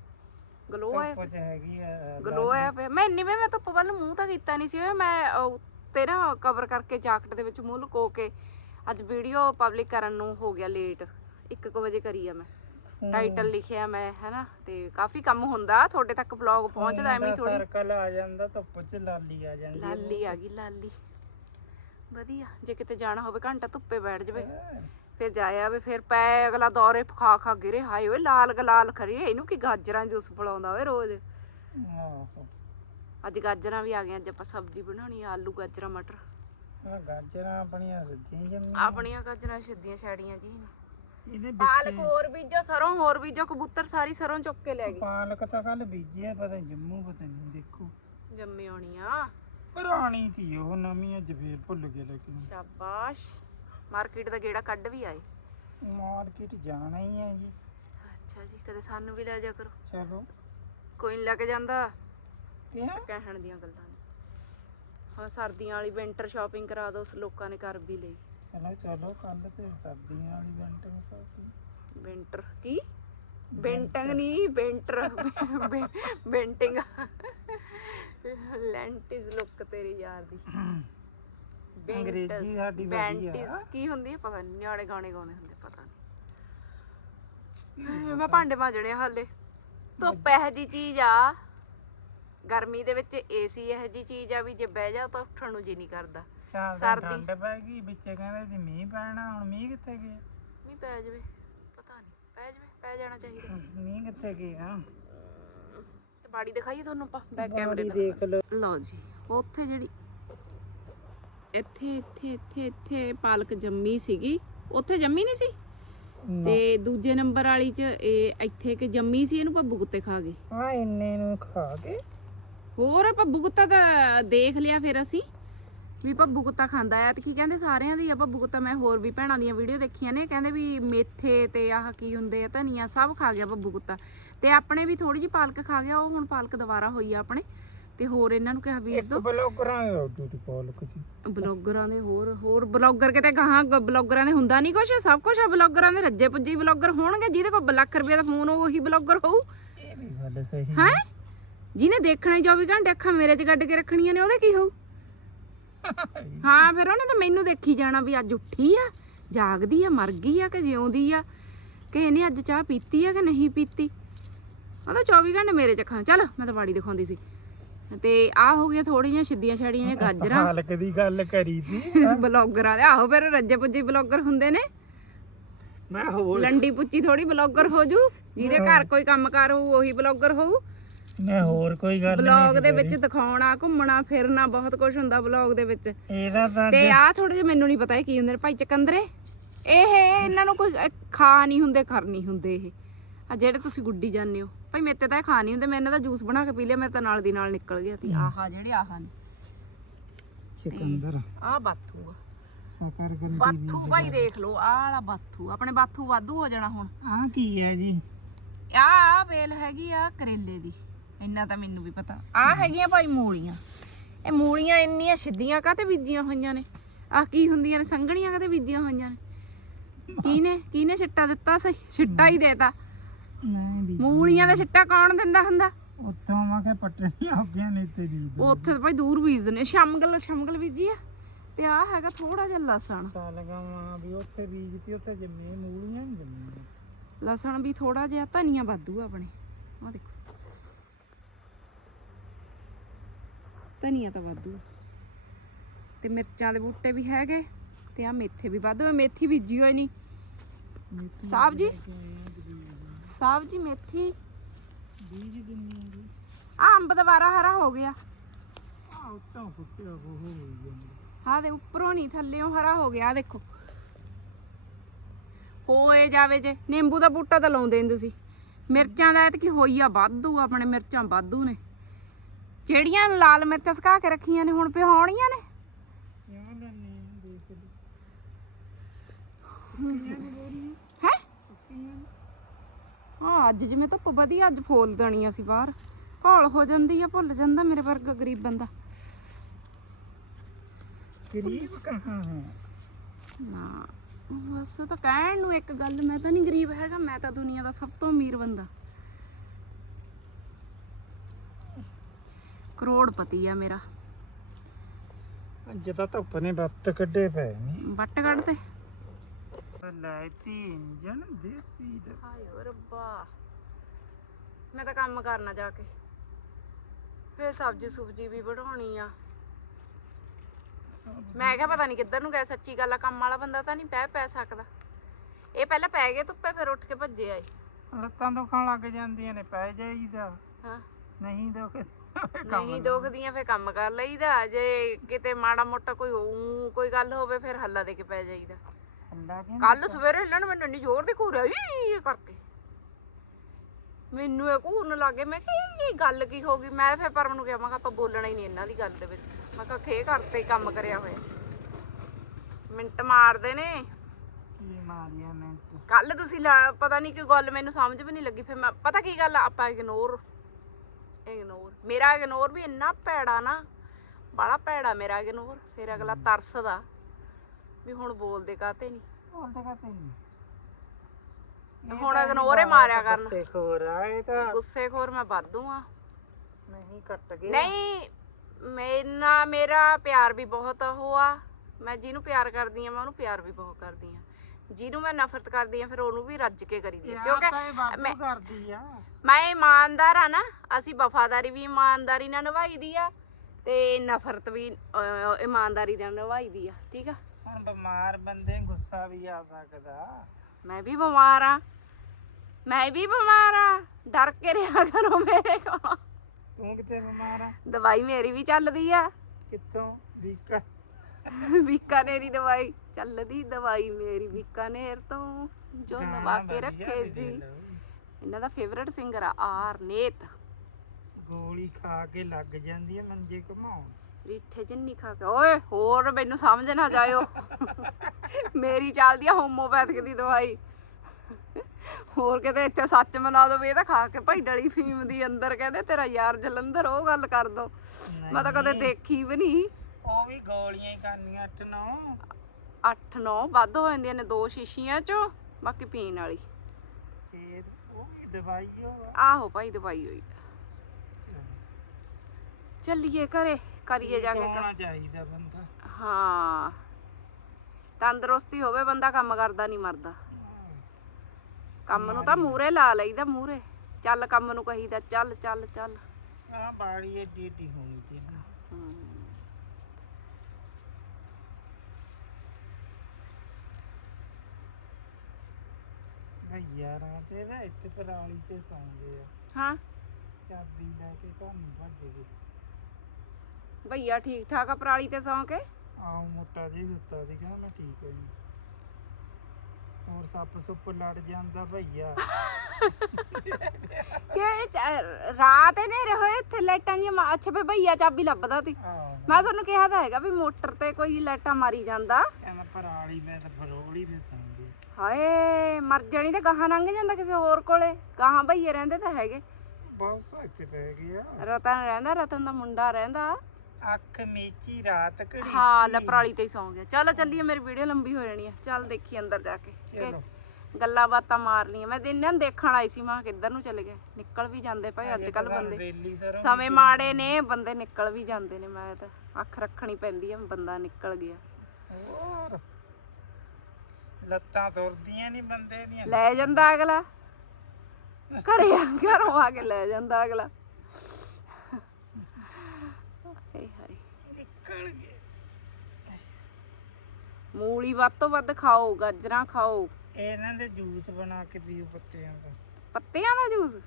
Speaker 1: ਗਲੋ ਆਇਆ
Speaker 2: ਕੁਝ ਹੈਗੀ ਆ
Speaker 1: ਗਲੋ ਆਇਆ ਪਿਆ ਮੈਂ ਇੰਨੀ ਵੀ ਮੈਂ ਧੁੱਪ ਵੱਲ ਮੂੰਹ ਤਾਂ ਕੀਤਾ ਨਹੀਂ ਸੀ ਮੈਂ ਉੱਤੇ ਨਾ ਕਵਰ ਕਰਕੇ ਜਾਕਟ ਦੇ ਵਿੱਚ ਮੂੰਹ ਲੁਕੋ ਕੇ ਅੱਜ ਵੀਡੀਓ ਪਬਲਿਕ ਕਰਨ ਨੂੰ ਹੋ ਗਿਆ ਲੇਟ 1:00 ਵਜੇ ਕਰੀ ਆ ਮੈਂ। ਟਾਈਟਲ ਲਿਖਿਆ ਮੈਂ ਹੈਨਾ? ਤੇ ਕਾਫੀ ਕੰਮ ਹੁੰਦਾ। ਤੁਹਾਡੇ ਤੱਕ ਵਲੌਗ ਪਹੁੰਚਦਾ ਐਵੇਂ ਥੋੜੀ
Speaker 2: ਸਰਕਲ ਆ ਜਾਂਦਾ ਧੁੱਪ ਚ ਲਾਲੀ ਆ ਜਾਂਦੀ।
Speaker 1: ਲਾਲੀ ਆ ਗਈ ਲਾਲੀ। ਵਧੀਆ। ਜੇ ਕਿਤੇ ਜਾਣਾ ਹੋਵੇ ਘੰਟਾ ਧੁੱਪੇ ਬੈਠ ਜਾਵੇ। ਫਿਰ ਜਾਇਆ ਵੇ ਫਿਰ ਪੈ ਅਗਲਾ ਦੌਰੇ ਖਾ ਖਾ ਗਿਰੇ ਹਾਏ ਓਏ ਲਾਲ ਗਲਾਲ ਖਰੀ ਇਹਨੂੰ ਕੀ ਗਾਜਰਾਂ ਜੂਸ ਪਿਲਾਉਂਦਾ ਓਏ ਰੋਜ਼? ਅੱਜ ਗਾਜਰਾਂ ਵੀ ਆ ਗਈਆਂ ਅੱਜ ਆਪਾਂ ਸਬਜ਼ੀ ਬਣਾਉਣੀ ਆ ਆਲੂ ਗਾਜਰਾਂ ਮਟਰ।
Speaker 2: ਗਾਜਰਾਂ ਆਪਣੀਆਂ ਸਿੱਧੀਆਂ ਜੰਮੀਆਂ।
Speaker 1: ਆਪਣੀਆਂ ਗਾਜਰਾਂ ਸਿੱਧੀਆਂ ਛੜੀਆਂ ਜੀ।
Speaker 2: ਇਹਦੇ
Speaker 1: ਪਾਲਕ ਹੋਰ ਬੀਜੋ ਸਰੋਂ ਹੋਰ ਬੀਜੋ ਕਬੂਤਰ ਸਾਰੀ ਸਰੋਂ ਚੁੱਕ ਕੇ ਲੈ ਗਏ।
Speaker 2: ਪਾਲਕ ਤਾਂ ਕੱਲ ਬੀਜਿਆ ਪਤਾ ਜੰਮੂ ਪਤਾ ਨਹੀਂ ਦੇਖੋ।
Speaker 1: ਜੰਮੇ ਹੋਣੀਆਂ
Speaker 2: ਪੁਰਾਣੀ ਸੀ ਉਹ ਨਵੀਂ ਅੱਜ ਫੇਰ ਭੁੱਲ ਗਏ ਲੇਕਿਨ।
Speaker 1: ਸ਼ਾਬਾਸ਼। ਮਾਰਕੀਟ ਦਾ ਗੇੜਾ ਕੱਢ ਵੀ ਆਏ?
Speaker 2: ਮਾਰਕੀਟ ਜਾਣਾ ਹੀ ਹੈ ਜੀ।
Speaker 1: ਅੱਛਾ ਜੀ ਕਦੇ ਸਾਨੂੰ ਵੀ ਲੈ ਜਾ ਕਰੋ।
Speaker 2: ਚਲੋ।
Speaker 1: ਕੋਈ ਨਹੀਂ ਲੈ ਕੇ ਜਾਂਦਾ।
Speaker 2: ਕਿਹਾ
Speaker 1: ਕਹਿਣ ਦੀਆਂ ਗੱਲਾਂ ਨੇ। ਹੁਣ ਸਰਦੀਆਂ ਵਾਲੀ ਵਿੰਟਰ ਸ਼ਾਪਿੰਗ ਕਰਾ ਦੋ ਲੋਕਾਂ ਨੇ ਕਰ ਵੀ ਲਈ।
Speaker 2: ਚਲੋ ਚਲੋ ਕੱਲ ਤੇ ਸਰਦੀਆਂ ਵਾਲੀ ਵੈਂਟਰ ਸਾਥੀ
Speaker 1: ਵਿੰਟਰ ਕੀ? ਬੇਂਟਿੰਗ ਨਹੀਂ ਬੇਂਟਰ ਬੇਂਟਿੰਗ ਲੈਂਟਿਸ ਲੁੱਕ ਤੇਰੀ ਯਾਰ ਦੀ।
Speaker 2: ਅੰਗਰੇਜ਼ੀ ਸਾਡੀ ਵਧੀਆ।
Speaker 1: ਬੈਂਟਿਸ ਕੀ ਹੁੰਦੀ ਹੈ ਪਤਾ ਨਹੀਂ ਨਿਆਣੇ ਗਾਣੇ ਗਾਉਂਦੇ ਹੁੰਦੇ ਪਤਾ ਨਹੀਂ ਮੈਂ ਭਾਂਡੇ ਮਾਂਜਣੇ ਆ ਹਾਲੇ। ਧੁੱਪ ਇਹੋ ਜੀ ਚੀਜ਼ ਆ। ਗਰਮੀ ਦੇ ਵਿੱਚ ਏਸੀ ਇਹੋ ਜੀ ਚੀਜ਼ ਆ ਵੀ ਜੇ ਬਹਿ ਜਾ ਤਾਂ ਉੱਠਣ ਨੂੰ ਜੀ ਨਹੀਂ ਕਰਦਾ।
Speaker 2: ਚਾਰ ਦਿਨ
Speaker 1: ਸਰਦੀ।
Speaker 2: ਠੰਡ ਪੈ ਗਈ ਵਿੱਚੇ ਕਹਿੰਦੇ ਸੀ ਮੀਂਹ ਪੈਣਾ ਹੁਣ ਮੀਂਹ ਕਿੱਥੇ ਗਿਆ?
Speaker 1: ਮੀਂਹ ਪੈ ਜਾਵੇ ਪਤਾ ਨਹੀਂ ਪੈ ਜਾਵੇ ਪੈ ਜਾਣਾ ਚਾਹੀਦਾ।
Speaker 2: ਮੀਂਹ ਕਿੱਥੇ ਗਿਆ?
Speaker 1: ਤੇ ਬਾੜੀ ਦਿਖਾਈਏ ਤੁਹਾਨੂੰ ਆਪਾਂ ਬੈਕ ਕੈਮਰੇ ਨਾਲ
Speaker 2: ਦੇਖ ਲਓ
Speaker 1: ਲਓ ਜੀ ਉੱਥੇ ਜਿਹੜੀ ਇੱਥੇ ਇੱਥੇ ਇੱਥੇ ਇੱਥੇ ਪਾਲਕ ਜੰਮੀ ਸੀਗੀ। ਉੱਥੇ ਜੰਮੀ ਨਹੀਂ ਸੀ? ਤੇ ਦੂਜੇ ਨੰਬਰ ਵਾਲੀ ਚ ਇਹ ਇੱਥੇ ਕਿ ਜੰਮੀ ਸੀ ਇਹਨੂੰ ਭੱਬੂ ਕੁੱਤੇ ਖਾ ਗਏ।
Speaker 2: ਆ ਇੰਨੇ ਨੂੰ ਖਾ ਕੇ
Speaker 1: ਹੋਰ ਭੱਬੂ ਕੁੱਤਾ ਤਾਂ ਦੇਖ ਲਿਆ ਫਿਰ ਅਸੀਂ। ਵੀ ਭੱਬੂ ਕੁੱਤਾ ਖਾਂਦਾ ਆ ਤੇ ਕੀ ਕਹਿੰਦੇ ਸਾਰਿਆਂ ਦੀ ਆ ਭੱਬੂ ਕੁੱਤਾ ਮੈਂ ਹੋਰ ਵੀ ਭੈਣਾਂ ਦੀਆਂ ਵੀਡੀਓ ਦੇਖੀਆਂ ਨੇ ਕਹਿੰਦੇ ਵੀ ਮੇਥੇ ਤੇ ਆਹ ਕੀ ਹੁੰਦੇ ਆ ਧਨੀਆ ਸਭ ਖਾ ਗਿਆ ਭੱਬੂ ਕੁੱਤਾ ਤੇ ਆਪਣੇ ਵੀ ਥੋੜੀ ਜਿਹੀ ਪਾਲਕ ਖਾ ਗਿਆ ਉਹ ਹੁਣ ਪਾਲਕ ਦੁਬਾਰਾ ਹੋਈ ਆ ਆਪਣੇ। ਤੇ ਹੋਰ ਇਹਨਾਂ ਨੂੰ ਕਿਹਾ ਬੀਜ
Speaker 2: ਇੱਕ
Speaker 1: ਦੋ
Speaker 2: ਬਲੌਗਰਾਂ ਦਾ ਡਿਊਟੀ ਪਾਲਕ ਸੀ
Speaker 1: ਬਲੌਗਰਾਂ ਦੇ ਹੋਰ ਹੋਰ ਬਲੌਗਰ ਕਿਤੇ ਗ- ਬਲੌਗਰਾਂ ਦੇ ਹੁੰਦਾ ਨਹੀਂ ਕੁਛ? ਸਭ ਕੁਝ ਆ ਬਲੌਗਰਾਂ ਦੇ ਰੱਜੇ ਪੁੱਜੇ ਬਲੌਗਰ ਹੋਣਗੇ ਜਿਹਦੇ ਕੋਲ ਲੱਖ ਰੁਪਏ ਦਾ ਫੋਨ ਉਹੀ ਬਲੌਗਰ ਹੋਊ।
Speaker 2: ਇਹ ਵੀ ਗੱਲ ਸਹੀ
Speaker 1: ਹੈ। ਜਿਹਨੇ ਦੇਖਣਾ ਹੀ 24 ਘੰਟੇ ਅੱਖਾਂ ਮੇਰੇ 'ਚ ਗੱਡ ਕੇ ਰੱਖਣੀਆਂ ਨੇ ਉਹਦੇ ਕੀ ਹੋਊ? [laughs] ਹਾਂ ਫਿਰ ਉਹਨੇ ਤਾਂ ਮੈਨੂੰ ਦੇਖੀ ਜਾਣਾ ਵੀ ਅੱਜ ਉੱਠੀ ਆ ਜਾਗਦੀ ਆ ਮਰ ਗਈ ਆ ਕਿ ਜਿਉਂਦੀ ਆ ਕਿ ਇਹਨੇ ਅੱਜ ਚਾਹ ਪੀਤੀ ਆ ਕਿ ਨਹੀਂ ਪੀਤੀ? ਉਹ ਤਾਂ 24 ਘੰਟੇ ਮੇਰੇ 'ਚ ਅੱਖਾਂ ਚੱਲ ਮੈਂ ਤਾਂ ਬਾੜੀ ਦਿਖਾਉਂਦੀ ਸੀ। ਤੇ ਆ ਹੋ ਗਈਆਂ ਥੋੜੀਆਂ ਸਿੱਧੀਆਂ ਛੜੀਆਂ ਜਿਹੀਆਂ ਗਾਜਰਾਂ।
Speaker 2: ਪਾਲਕ ਦੀ ਗੱਲ ਕਰੀ ਸੀ [laughs]
Speaker 1: ਬਲੌਗਰਾਂ ਦੇ ਆਹੋ ਫਿਰ ਰੱਜੇ ਪੁੱਜੇ ਬਲੌਗਰ ਹੁੰਦੇ ਨੇ।
Speaker 2: ਮੈਂ ਹੋਰ।
Speaker 1: ਲੰਡੀ ਪੁੱਚੀ ਥੋੜੀ ਬਲੌਗਰ ਹੋ ਜੂ ਜਿਹਦੇ ਘਰ ਕੋਈ ਕੰਮਕਾਰ ਹੋਊ ਉਹੀ ਬਲੌਗਰ ਹੋਊ।
Speaker 2: ਮੈਂ ਹੋਰ ਕੋਈ ਗੱਲ
Speaker 1: ਬਲੌਗ ਦੇ ਵਿੱਚ ਦਿਖਾਉਣਾ ਘੁੰਮਣਾ ਫਿਰਨਾ ਬਹੁਤ ਕੁਝ ਹੁੰਦਾ ਬਲੌਗ ਦੇ ਵਿੱਚ।
Speaker 2: ਇਹਦਾ ਤਾਂ
Speaker 1: ਤੇ ਆਹ ਥੋੜੇ ਜਿਹਾ ਮੈਨੂੰ ਨਹੀਂ ਪਤਾ ਇਹ ਕੀ ਹੁੰਦੇ ਨੇ। ਭਾਈ ਚਕੰਦਰੇ ਇਹ ਇਹਨਾਂ ਨੂੰ ਕੋਈ ਖਾ ਨਹੀਂ ਹੁੰਦੇ ਖਰ ਨਹੀਂ ਹੁੰਦੇ ਇਹ। ਆ ਜਿਹੜੇ ਤੁਸੀਂ ਗੁੱਡੀ ਜਾਂਦੇ ਹੋ। ਭਾਈ ਮੇਰੇ ਤੇ ਇਹ ਖਾ ਨਹੀਂ ਹੁੰਦੇ ਮੈਂ ਇਹਨਾਂ ਦਾ ਜੂਸ ਬਣਾ ਕੇ ਪੀ ਲਿਆ ਮੇਰੇ ਤਾਂ ਨਾਲ ਦੀ ਨਾਲ ਨਿਕਲ ਗਿਆ ਤੀ ਆਹਾ ਜਿਹੜੇ ਆਹਾ ਨੇ।
Speaker 2: ਸਿਕੰਦਰ।
Speaker 1: ਆਹ ਬਾਥੂ ਆ।
Speaker 2: ਸਕਰ ਗੰਦੀ
Speaker 1: ਬਾਥੂ ਭਾਈ ਦੇਖ ਲਓ ਆਹ ਵਾਲਾ ਬਾਥੂ ਆਪਣੇ ਬਾਥੂ ਵਾਧੂ ਹੋ ਜਾਣਾ ਹੁਣ।
Speaker 2: ਆ ਕੀ ਹੈ ਜੀ?
Speaker 1: ਆਹ ਵੇਲ ਹੈਗੀ ਆ ਕਰੇਲੇ ਦੀ। ਇੰਨਾ ਤਾਂ ਮੈਨੂੰ ਵੀ ਪਤਾ। ਆਹ ਹੈਗੀਆਂ ਭਾਈ ਮੂਲੀਆਂ। ਇਹ ਮੂਲੀਆਂ ਇੰਨੀਆਂ ਸਿੱਧੀਆਂ ਕਾਤੇ ਬੀਜੀਆਂ ਹੋਈਆਂ ਨੇ? ਆਹ ਕੀ ਹੁੰਦੀਆਂ ਨੇ? ਸੰਘਣੀਆਂ ਕਾਤੇ ਬੀਜੀਆਂ ਹੋਈਆਂ ਨੇ? ਕਿਹਨੇ ਕਿਹਨੇ ਛਿੱਟਾ ਦਿੱਤਾ ਸੀ ਛਿੱਟਾ ਹੀ ਦੇਤਾ। ਮੂਲੀਆਂ ਦਾ ਛਿੱਟਾ ਕੌਣ ਦਿੰਦਾ ਹੁੰਦਾ?
Speaker 2: ਉੱਥੋਂ ਮੈਂ ਕਿ ਪਟਣੀਆਂ ਹੋ ਗਈਆਂ ਨੇ ਤੇ
Speaker 1: ਉਹ ਉੱਥੇ ਤਾਂ ਭਾਈ ਦੂਰ ਬੀਜਦੇ ਨੇ। ਸ਼ਮਗਲ ਸ਼ਮਗਲ ਬੀਜੀ ਆ ਤੇ ਆਹ ਹੈਗਾ ਥੋੜਾ ਜਿਹਾ ਲਸਣ।
Speaker 2: ਸਾਲਗਾਵਾਂ ਵੀ ਉੱਥੇ ਬੀਜਤੀ ਉੱਥੇ ਜੰਮੇ ਮੂਲੀਆਂ ਨਹੀਂ ਜੰਮੀਆਂ।
Speaker 1: ਲਸਣ ਵੀ ਥੋੜਾ ਜਿਹਾ ਧਨੀਆ ਵਾਧੂ ਆ ਆਪਣੇ। ਆਹ ਦੇਖੋ। ਧਨੀਆ ਤਾਂ ਵਾਧੂ ਆ। ਤੇ ਮਿਰਚਾਂ ਦੇ ਬੂਟੇ ਵੀ ਹੈਗੇ ਤੇ ਆ ਮੇਥੇ ਵੀ ਵਾਧੂ ਆ। ਮੇਥੀ ਬੀਜੀ ਹੋਈ ਨਹੀਂ ਸਾਹਿਬ ਜੀ? ਸਾਹਿਬ ਜੀ ਮੇਥੀ।
Speaker 2: ਬੀਜ ਦਿੰਨੀ ਜੀ।
Speaker 1: ਆ ਅੰਬ ਦੁਬਾਰਾ ਹਰਾ ਹੋ ਗਿਆ।
Speaker 2: ਆ ਉੱਤੋਂ ਫੁੱਟਿਆ ਹੋ ਹੋ ਜਾਂਦਾ।
Speaker 1: ਹਾਂ ਦੇ ਉੱਪਰੋਂ ਨਹੀਂ ਥੱਲੇੋਂ ਹਰਾ ਹੋ ਗਿਆ ਆਹ ਦੇਖੋ। ਹੋਏ ਜਾਵੇ ਜੇ ਨਿੰਬੂ ਦਾ ਬੂਟਾ ਤਾਂ ਲਾਉਂਦੇ ਨੇ ਤੁਸੀਂ। ਮਿਰਚਾਂ ਦਾ ਐਤਕੀ ਹੋਈ ਆ ਵਾਧੂ ਆਪਣੇ ਮਿਰਚਾਂ ਵਾਧੂ ਨੇ। ਜਿਹੜੀਆਂ ਲਾਲ ਮਿਰਚਾਂ ਸੁਕਾ ਕੇ ਰੱਖੀਆਂ ਨੇ ਹੁਣ ਪਿਹਾਉਣੀਆਂ ਨੇ
Speaker 2: ਯਾਰ ਲੈਣੇ ਦੇਖ ਲਈ
Speaker 1: ਹੈ ਹਾਂ ਅੱਜ ਜਿਵੇਂ ਧੁੱਪ ਵਧੀਆ ਅੱਜ ਫੋਲ ਦੇਣੀਆਂ ਸੀ ਬਾਹਰ। ਘੋਲ ਹੋ ਜਾਂਦੀ ਆ ਭੁੱਲ ਜਾਂਦਾ ਮੇਰੇ ਵਰਗਾ ਗਰੀਬ ਬੰਦਾ।
Speaker 2: ਗਰੀਬ ਕਹਾਂ ਹੈ?
Speaker 1: ਨਾ ਬਸ ਤਾਂ ਕਹਿਣ ਨੂੰ ਇੱਕ ਗੱਲ ਮੈਂ ਤਾਂ ਨਹੀਂ ਗਰੀਬ ਹੈਗਾ ਮੈਂ ਤਾਂ ਦੁਨੀਆ ਦਾ ਸਭ ਤੋਂ ਅਮੀਰ ਬੰਦਾ। ਕਰੋੜਪਤੀ ਆ ਮੇਰਾ।
Speaker 2: ਅੱਜ ਤਾਂ ਧੁੱਪ ਨੇ ਬੱਤ ਕੱਢੇ ਪਏ ਨੇ।
Speaker 1: ਵੱਟ ਕੱਢ ਤੇ
Speaker 2: ਲਾਇਤੀ ਇੰਜਨ ਦੇਸੀ ਦਾ।
Speaker 1: ਹਾਏ ਓ ਰੱਬਾ। ਮੈਂ ਤਾਂ ਕੰਮ ਕਰਨਾ ਜਾ ਕੇ। ਫੇਰ ਸਬਜ਼ੀ ਸੁਬਜੀ ਵੀ ਬਣਾਉਣੀ ਆ। ਮੈਂ ਕਿਹਾ ਪਤਾ ਨਹੀਂ ਕਿੱਧਰ ਨੂੰ ਗਿਆ ਸੱਚੀ ਗੱਲ ਆ ਕੰਮ ਵਾਲਾ ਬੰਦਾ ਤਾਂ ਨਹੀਂ ਪੈ ਪੈ ਸਕਦਾ। ਇਹ ਪਹਿਲਾਂ ਪੈ ਗਏ ਧੁੱਪੇ ਫਿਰ ਉੱਠ ਕੇ ਭੱਜੇ ਆਏ।
Speaker 2: ਲੱਤਾਂ ਦੁਖਣ ਲੱਗ ਜਾਂਦੀਆਂ ਨੇ ਪੈ ਜਾਈਦਾ।
Speaker 1: ਹਾਂ।
Speaker 2: ਨਹੀਂ ਦੁਖ
Speaker 1: ਨਹੀਂ ਦੁਖਦੀਆਂ ਫੇਰ ਕੰਮ ਕਰ ਲਈਦਾ। ਜੇ ਕਿਤੇ ਮਾੜਾ ਮੋਟਾ ਕੋਈ ਕੋਈ ਗੱਲ ਹੋਵੇ ਫਿਰ ਹੱਲਾ ਦੇ ਕੇ ਪੈ ਜਾਈਦਾ। ਕੱਲ ਸਵੇਰੇ ਇਹਨਾਂ ਨੇ ਮੈਨੂੰ ਇੰਨੀ ਜ਼ੋਰ ਦੀ ਘੂਰਿਆ ਈ ਕਰਕੇ। ਮੈਨੂੰ ਇਹ ਘੂਰਨ ਲੱਗੇ ਮੈਂ ਕਿ ਇਹ ਗੱਲ ਕੀ ਹੋ ਗਈ? ਮੈਂ ਫਿਰ ਪਰਮ ਨੂੰ ਕਿਹਾ ਮੈਂ ਕਿਹਾ ਆਪਾਂ ਬੋਲਣਾ ਹੀ ਨਹੀਂ ਇਹਨਾਂ ਦੀ ਗੱਲ ਦੇ ਵਿੱਚ। ਮੈਂ ਕਿਹਾ ਖੇ ਕਰਤੇ ਕੰਮ ਕਰਿਆ ਹੋਇਆ। ਮਿੰਟ ਮਾਰਦੇ ਨੇ।
Speaker 2: ਕੀ ਮਾਰਿਆ ਮੈਂ
Speaker 1: ਕੱਲ ਤੁਸੀਂ ਲਾ- ਪਤਾ ਨਹੀਂ ਕਿ ਗੱਲ ਮੈਨੂੰ ਸਮਝ ਵੀ ਨਹੀਂ ਲੱਗੀ ਫਿਰ ਮੈਂ ਪਤਾ ਕੀ ਗੱਲ ਆ, ਆਪਾਂ ਇਗਨੋਰ ਇਗਨੋਰ ਮੇਰਾ ਇਗਨੋਰ ਵੀ ਇੰਨਾ ਭੈੜਾ ਨਾ ਬੜਾ ਭੈੜਾ ਮੇਰਾ ਇਗਨੋਰ ਫਿਰ ਅਗਲਾ ਤਰਸਦਾ। ਵੀ ਹੁਣ ਬੋਲਦੇ ਕਾਤੇ ਨਹੀਂ
Speaker 2: ਬੋਲਦੇ ਕਾਤੇ ਨਹੀਂ
Speaker 1: ਹੁਣ ਇਗਨੋਰ ਹੀ ਮਾਰਿਆ ਕਰਨ।
Speaker 2: ਗੁੱਸੇ ਖੋਰ ਆ ਇਹ ਤਾਂ
Speaker 1: ਗੁੱਸੇਖੋਰ ਮੈਂ ਵਾਧੂ ਆ।
Speaker 2: ਨਹੀਂ ਕੱਟ ਗਏ
Speaker 1: ਨਹੀਂ ਮੇਰਾ ਮੇਰਾ ਪਿਆਰ ਵੀ ਬਹੁਤ ਉਹ ਆ। ਮੈਂ ਜਿਹਨੂੰ ਪਿਆਰ ਕਰਦੀ ਆ ਮੈਂ ਉਹਨੂੰ ਪਿਆਰ ਵੀ ਬਹੁਤ ਕਰਦੀ ਆ। ਜਿਹਨੂੰ ਮੈਂ ਨਫ਼ਰਤ ਕਰਦੀ ਆ ਫਿਰ ਉਹਨੂੰ ਵੀ ਰੱਜ ਕੇ ਕਰੀਦੀ ਆ।
Speaker 2: ਕਿਉਂਕਿ
Speaker 1: ਕਿਉਂਕਿ ਮੈਂ
Speaker 2: ਕਰਦੀ ਆ।
Speaker 1: ਮੈਂ ਇਮਾਨਦਾਰ ਆ ਨਾ ਅਸੀਂ ਵਫਾਦਾਰੀ ਵੀ ਇਮਾਨਦਾਰੀ ਨਾਲ ਨਿਭਾਈਦੀ ਆ ਤੇ ਨਫ਼ਰਤ ਵੀ ਅਹ, ਇਮਾਨਦਾਰੀ ਨਾਲ ਨਿਭਾਈਦੀ ਆ ਠੀਕ ਆ?
Speaker 2: ਹੁਣ ਬਿਮਾਰ ਬੰਦੇ ਨੂੰ ਗੁੱਸਾ ਵੀ ਆ ਸਕਦਾ।
Speaker 1: ਮੈਂ ਵੀ ਬਿਮਾਰ ਆ। ਮੈਂ ਵੀ ਬਿਮਾਰ ਆ। ਡਰ ਕੇ ਰਿਹਾ ਕਰੋ ਮੇਰੇ ਕੋਲ।
Speaker 2: ਤੂੰ ਕਿੱਥੇ ਬਿਮਾਰ ਆ?
Speaker 1: ਦਵਾਈ ਮੇਰੀ ਵੀ ਚੱਲਦੀ ਆ।
Speaker 2: ਕਿੱਥੋਂ? ਵੀਕਾ
Speaker 1: ਬੀਕਾਨੇਰੀ ਦਵਾਈ। ਚੱਲਦੀ ਦਵਾਈ ਮੇਰੀ ਬੀਕਾਨੇਰ ਤੋਂ। ਜੋ ਲਵਾ ਕੇ ਰੱਖੇ ਜੀ। ਇਹਨਾਂ ਦਾ ਫੇਵਰਿਟ ਸਿੰਗਰ ਆ ਆਰ ਨੇਤ
Speaker 2: ਗੋਲੀ ਖਾ ਕੇ ਲੱਗ ਜਾਂਦੀ ਹੈ ਮੰਜੇ ਘਮਾਉਣ।
Speaker 1: ਰੀਠੇ ਜਿੰਨੀ ਖਾ ਕੇ ਓਏ ਹੋਰ ਮੈਨੂੰ ਸਮਝ ਨਾ ਜਾਇਓ। ਮੇਰੀ ਚੱਲਦੀ ਆ ਹੋਮੋਪੈਥਿਕ ਦੀ ਦਵਾਈ। ਹੋਰ ਕਿਤੇ ਇੱਥੇ ਸੱਚ ਮਨਾ ਦੋ ਵੀ ਇਹ ਤਾਂ ਖਾ ਕੇ ਭਾਈ ਡਲੀ ਫੀਮ ਦੀ ਅੰਦਰ ਕਹਿੰਦੇ ਤੇਰਾ ਯਾਰ ਜਲੰਧਰ ਉਹ ਗੱਲ ਕਰ ਦੋ। ਮੈਂ ਤਾਂ ਕਦੇ ਦੇਖੀ ਵੀ ਨਹੀਂ।
Speaker 2: ਉਹ ਵੀ ਗੋਲੀਆਂ ਹੀ ਕਰਨੀਆਂ ਅੱਠ ਨੌ।
Speaker 1: 8-9 ਵੱਧ ਹੋ ਜਾਂਦੀਆਂ ਨੇ ਦੋ ਸ਼ੀਸ਼ੀਆਂ ਚੋਂ ਬਾਕੀ ਪੀਣ ਵਾਲੀ।
Speaker 2: ਫੇਰ ਉਹ ਵੀ ਦਵਾਈ ਹੋ
Speaker 1: ਆਹੋ ਭਾਈ ਦਵਾਈ ਹੋਈ। ਚੱਲੀਏ ਘਰੇ। ਕਰੀਏ ਜਾ ਕੇ ਕੰਮ।
Speaker 2: ਹੋਣਾ ਚਾਹੀਦਾ ਬੰਦਾ।
Speaker 1: ਹਾਂ। ਤੰਦਰੁਸਤੀ ਹੋਵੇ ਬੰਦਾ ਕੰਮ ਕਰਦਾ ਨਹੀਂ ਮਰਦਾ। ਕੰਮ ਨੂੰ ਤਾਂ ਮੂਰੇ ਲਾ ਲਈਦਾ ਮੂਰੇ ਚੱਲ ਕੰਮ ਨੂੰ ਕਹੀਦਾ ਚੱਲ ਚੱਲ ਚੱਲ।
Speaker 2: ਆ ਬਾੜੀ ਏਡੀ ਏਡੀ ਹੋਣੀ ਤੇ
Speaker 1: ਹਮ।
Speaker 2: ਭਈਆ ਰਾਤ ਇਹਦਾ ਇੱਥੇ ਪਰਾਲੀ ਤੇ ਸੌਂਦੇ ਆ।
Speaker 1: ਹਾਂ।
Speaker 2: ਚਾਬੀ ਲੈ ਕੇ ਘਰ ਨੂੰ ਭੱਜ ਗਏ।
Speaker 1: ਭਈਆ ਠੀਕ ਠਾਕ ਆ ਪਰਾਲੀ ਤੇ ਸੌਂ ਕੇ?
Speaker 2: ਆਉ ਮੋਟਾ ਜੀ ਸੁੱਤਾ ਸੀ ਕਹਿੰਦਾ ਮੈਂ ਠੀਕ ਹਾਂ ਜੀ। ਹੋਰ ਸੱਪ ਸੁੱਪ ਲੜ ਜਾਂਦਾ ਭਈਆ।
Speaker 1: ਕਿ ਇਹ ਚ- ਰਾਤ ਇਹ ਨੇਰੇ ਹੋਏ ਇੱਥੇ ਲਾਈਟਾਂ ਦੀਆਂ ਮਾ- ਅੱਛਾ ਫੇ ਭਈਆ ਚਾਬੀ ਲੱਭਦਾ ਤੀ
Speaker 2: ਆਹ।
Speaker 1: ਮੈਂ ਤੁਹਾਨੂੰ ਕਿਹਾ ਤਾਂ ਹੈਗਾ ਵੀ ਮੋਟਰ ਤੇ ਕੋਈ ਲਾਈਟਾਂ ਮਾਰੀ ਜਾਂਦਾ।
Speaker 2: ਕਹਿੰਦਾ ਪਰਾਲੀ ਮੈਂ ਤਾਂ ਫਰੋੜੀ ਵੀ ਸੌਂਦੀ
Speaker 1: ਹਾਏ ਮਰ ਜਾਣੀ ਤੇ ਗਾਹਾਂ ਲੰਘ ਜਾਂਦਾ ਕਿਸੇ ਹੋਰ ਕੋਲੇ। ਗਾਹਾਂ ਭਈਏ ਰਹਿੰਦੇ ਤਾਂ ਹੈਗੇ।
Speaker 2: ਬਹੁਤ ਸੱਚ ਪੈ ਗਿਆ।
Speaker 1: ਰਤਨ ਰਹਿੰਦਾ ਰਤਨ ਦਾ ਮੁੰਡਾ ਰਹਿੰਦਾ।
Speaker 2: ਅੱਖ ਮੀਚੀ ਰਾਤ ਘੜੀ
Speaker 1: ਹਾਂ ਲੈ ਪਰਾਲੀ ਤੇ ਹੀ ਸੌਂ ਗਿਆ। ਚਲੋ ਚੱਲੀਏ ਮੇਰੀ ਵੀਡੀਓ ਲੰਬੀ ਹੋ ਜਾਣੀ ਆ। ਚੱਲ ਦੇਖੀ ਅੰਦਰ ਜਾ ਕੇ। ਕਿ
Speaker 2: ਚਲੋ
Speaker 1: ਗੱਲਾਂ ਬਾਤਾਂ ਮਾਰ ਲੀਆਂ ਮੈਂ ਦਿਨ ਨੂੰ ਦੇਖਣ ਆਈ ਸੀ ਮਾਂ ਕਿੱਧਰ ਨੂੰ ਚਲੇ ਗਏ? ਨਿਕਲ ਵੀ ਜਾਂਦੇ ਭਾਈ ਅੱਜ ਕੱਲ ਬੰਦੇ
Speaker 2: ਰੇਲੀ ਸਰੋਂ
Speaker 1: ਸਮੇਂ ਮਾੜੇ ਨੇ ਬੰਦੇ ਨਿਕਲ ਵੀ ਜਾਂਦੇ ਨੇ ਮੈਂ ਤਾਂ ਅੱਖ ਰੱਖਣੀ ਪੈਂਦੀ ਆ ਬੰਦਾ ਨਿਕਲ ਗਿਆ।
Speaker 2: ਹੋਰ? ਲੱਤਾਂ ਤੁਰਦੀਆਂ ਨਹੀਂ ਬੰਦੇ ਦੀਆਂ।
Speaker 1: ਲੈ ਜਾਂਦਾ ਅਗਲਾ। ਘਰੇ ਆ ਘਰੋਂ ਆ ਕੇ ਲੈ ਜਾਂਦਾ ਅਗਲਾ ਹਾਏ ਹਾਏ ਮੂਲੀ ਵੱਧ ਤੋਂ ਵੱਧ ਖਾਓ ਗਾਜਰਾਂ ਖਾਓ।
Speaker 2: ਇਹਨਾਂ ਦੇ ਜੂਸ ਬਣਾ ਕੇ ਪੀਓ ਪੱਤਿਆਂ ਦਾ।
Speaker 1: ਪੱਤਿਆਂ ਦਾ ਜੂਸ?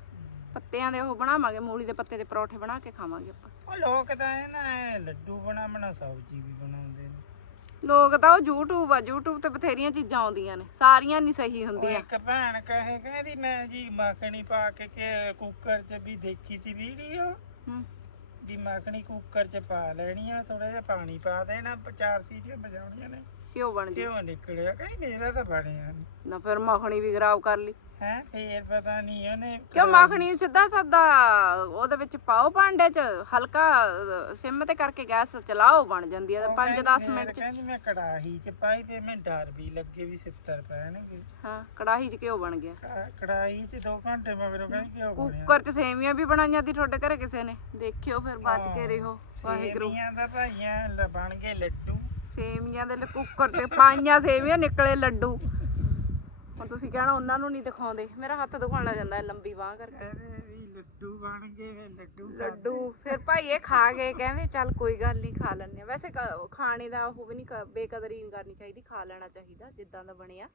Speaker 1: ਪੱਤਿਆਂ ਦੇ ਉਹ ਬਣਾਵਾਂਗੇ ਮੂਲੀ ਦੇ ਪੱਤੇ ਦੇ ਪਰੌਠੇ ਬਣਾ ਕੇ ਖਾਵਾਂਗੇ ਆਪਾਂ।
Speaker 2: ਉਹ ਲੋਕ ਤਾਂ ਇਹ ਨਾ ਇਹ ਲੱਡੂ ਬਣਾ ਬਣਾ ਸਬਜ਼ੀ ਵੀ ਬਣਾਉਂਦੇ ਨੇ।
Speaker 1: ਲੋਕ ਤਾਂ ਉਹ YouTube ਆ YouTube ਤੇ ਬਥੇਰੀਆਂ ਚੀਜ਼ਾਂ ਆਉਂਦੀਆਂ ਨੇ ਸਾਰੀਆਂ ਨਹੀਂ ਸਹੀ
Speaker 2: ਉਹ
Speaker 1: ਹੁੰਦੀਆਂ।
Speaker 2: ਇੱਕ ਭੈਣ ਕਹੇ ਕਹਿੰਦੀ ਮੈਂ ਜੀ ਮੱਖਣੀ ਪਾ ਕੇ ਕਿ ਕੁੱਕਰ 'ਚ ਵੀ ਦੇਖੀ ਸੀ ਵੀਡੀਓ
Speaker 1: ਹੂੰ।
Speaker 2: ਵੀ ਮੱਖਣੀ ਕੁੱਕਰ 'ਚ ਪਾ ਲੈਣੀ ਆ ਥੋੜਾ ਜਿਹਾ ਪਾਣੀ ਪਾ ਦੇਣਾ ਚਾਰ ਸੀਟੀਆਂ ਵਜਾਉਣੀਆਂ ਨੇ।
Speaker 1: ਬਣ
Speaker 2: ਕਿਉਂ ਨਿਕਲਿਆ? ਕਹਿੰਦੀ ਮੇਰਾ ਤਾਂ ਬਣਿਆ ਨਹੀਂ
Speaker 1: ਨਾ ਫਿਰ ਮੱਖਣੀ ਵੀ ਖਰਾਬ ਕਰ ਲਈ।
Speaker 2: ਹੈ ਫੇਰ ਪਤਾ ਨਹੀਂ ਉਹਨੇ
Speaker 1: ਕਿਉਂ ਮੱਖਣੀ ਸਿੱਧਾ ਸਾਦਾ ਉਹਦੇ ਵਿੱਚ ਪਾਓ ਭਾਂਡੇ 'ਚ ਹਲਕਾ ਅਹ, ਸਿਮ ਤੇ ਕਰਕੇ ਗੈਸ ਚਲਾਓ ਬਣ ਜਾਂਦੀ ਹੈ
Speaker 2: ਉਹ
Speaker 1: 5-10
Speaker 2: ਕਹਿੰਦੀ
Speaker 1: ਮਿੰਟ
Speaker 2: ਮੈਂ-
Speaker 1: 'ਚ।
Speaker 2: ਕਹਿੰਦੀ ਮੈਂ ਕੜਾਹੀ 'ਚ ਪਾਈ ਤੇ ਮੈਂ ਡਰ ਵੀ ਲੱਗੇ ਵੀ ਸਿੱਤਰ ਪੈਣਗੇ।
Speaker 1: ਹਾਂ ਕੜਾਹੀ 'ਚ ਘਿਓ ਬਣ ਗਿਆ।
Speaker 2: ਕ- ਕੜਾਹੀ 'ਚ 2 ਘੰਟੇ ਮਗਰੋਂ ਕਹਿੰਦੀ ਕਿਉਂ ਬਣਿਆ।
Speaker 1: ਕੁੱਕਰ 'ਚ ਸੇਵੀਆਂ ਵੀ ਬਣਾਈਆਂ ਦੀ ਤੁਹਾਡੇ ਘਰੇ ਕਿਸੇ ਨੇ? ਦੇਖਿਓ ਫਿਰ ਬਚ ਕੇ ਰਹੋ ਵਾਹਿਗੁਰੂ।
Speaker 2: ਸੇਵੀਆਂ ਦਾ ਭਾਈਆਂ ਲ- ਬਣ ਗਏ ਲੱਡੂ।
Speaker 1: ਸੇਵੀਆਂ ਦੇ ਲ- ਕੁੱਕਰ 'ਚ ਪਾਈਆਂ ਸੇਵੀਆਂ ਨਿਕਲੇ ਲੱਡੂ। ਹੁਣ ਤੁਸੀਂ ਕਹਿਣਾ ਉਹਨਾਂ ਨੂੰ ਨਹੀਂ ਦਿਖਾਉਂਦੇ। ਮੇਰਾ ਹੱਥ ਦੁਖਣ ਲੱਗ ਜਾਂਦਾ ਹੈ ਲੰਬੀ ਬਾਹ ਕਰਕੇ।
Speaker 2: ਕਹਿੰਦੇ ਵੀ ਲੱਡੂ ਬਣ ਗਏ ਵੇ ਲੱਡੂ
Speaker 1: ਲੱਡੂ। ਫਿਰ ਭਾਈ ਇਹ ਖਾ ਗਏ ਕਹਿੰਦੇ ਚੱਲ ਕੋਈ ਗੱਲ ਨਹੀਂ ਖਾ ਲੈਣੇ ਵੈਸੇ ਕ- ਖਾਣੇ ਦਾ ਉਹ ਵੀ ਨਹੀਂ ਕ- ਬੇਕਦਰੀ ਨਹੀਂ ਕਰਨੀ ਚਾਹੀਦੀ ਖਾ ਲੈਣਾ ਚਾਹੀਦਾ ਜਿੱਦਾਂ ਦਾ ਬਣਿਆ।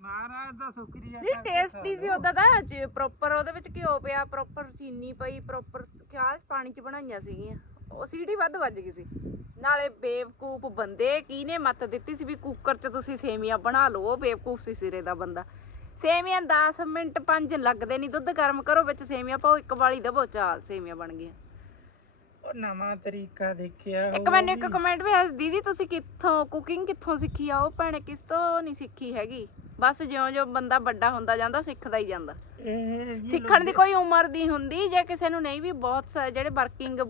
Speaker 2: ਮਹਾਰਾਜ ਦਾ ਸ਼ੁਕਰੀਆ
Speaker 1: ਨਹੀਂ ਟੇਸਟੀ ਸੀ ਉਹਦਾ ਦਾ ਪ੍ਰੋਪਰ ਉਹਦੇ ਵਿੱਚ ਘਿਓ ਪਿਆ ਪ੍ਰੋਪਰ ਚੀਨੀ ਪਈ ਪ੍ਰੋਪਰ ਖਿਆਲ ਪਾਣੀ ਚ ਬਣਾਈਆਂ ਸੀਗੀਆਂ। ਉਹ ਸੀਟੀ ਵੱਧ ਵੱਜ ਗਈ ਸੀ। ਨਾਲੇ ਬੇਵਕੂਫ ਬੰਦੇ ਕਿਹਨੇ ਮੱਤ ਦਿੱਤੀ ਸੀ ਵੀ ਕੁੱਕਰ 'ਚ ਤੁਸੀਂ ਸੇਮੀਆਂ ਬਣਾ ਲਓ ਬੇਵਕੂਫ ਸੀ ਸਿਰੇ ਦਾ ਬੰਦਾ। ਸੇਮੀਆਂ 10 ਮਿੰਟ 5 ਲੱਗਦੇ ਨਹੀਂ ਦੁੱਧ ਗਰਮ ਕਰੋ ਵਿੱਚ ਸੇਮੀਆਂ ਪਾਓ ਇੱਕ ਵਾਲੀ ਦਬੋ ਚਾਲ ਸੇਮੀਆਂ ਬਣ ਗਈਆਂ।
Speaker 2: ਉਹ ਨਵਾਂ ਤਰੀਕਾ ਦੇਖਿਆ
Speaker 1: ਇੱਕ ਮੈਨੂੰ ਇੱਕ ਕਮੈਂਟ ਵੀ ਆਇਆ ਦੀਦੀ ਤੁਸੀਂ ਕਿੱਥੋਂ ਕੁਕਿੰਗ ਕਿੱਥੋਂ ਸਿੱਖੀ ਆ? ਉਹ ਭੈਣੇ ਕਿਸ ਤੋਂ ਨਹੀਂ ਸਿੱਖੀ ਹੈਗੀ। ਬਸ ਜਿਉਂ ਜਿਉਂ ਬੰਦਾ ਵੱਡਾ ਹੁੰਦਾ ਜਾਂਦਾ ਸਿੱਖਦਾ ਹੀ ਜਾਂਦਾ।
Speaker 2: ਇਹ
Speaker 1: ਸਿੱਖਣ ਦੀ ਕੋਈ ਉਮਰ ਦੀ ਹੁੰਦੀ ਜੇ ਕਿਸੇ ਨੂੰ ਨਹੀਂ ਵੀ ਬਹੁਤ ਸਾਰੇ ਜਿਹੜੇ ਵਰਕਿੰਗ